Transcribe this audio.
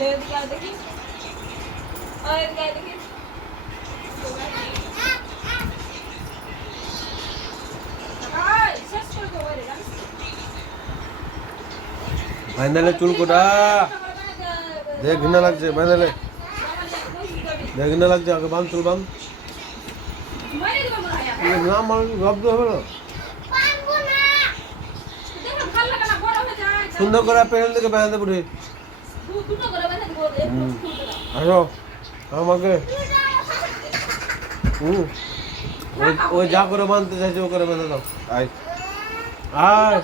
দেখি দেখি বাইন্দালে চুল কোটা দেখ ঘৃণা লাগছে বাইন্দালে দেখ ঘৃণা লাগছে আগে বাঁধ চুল বাঁধ না আমার জব্দ হবে না সুন্দর করে প্যানেল থেকে বেঁধে পড়ে আসো আমাকে ওই যা করে বাঁধতে চাইছে ও করে বেঁধে দাও আয় আয়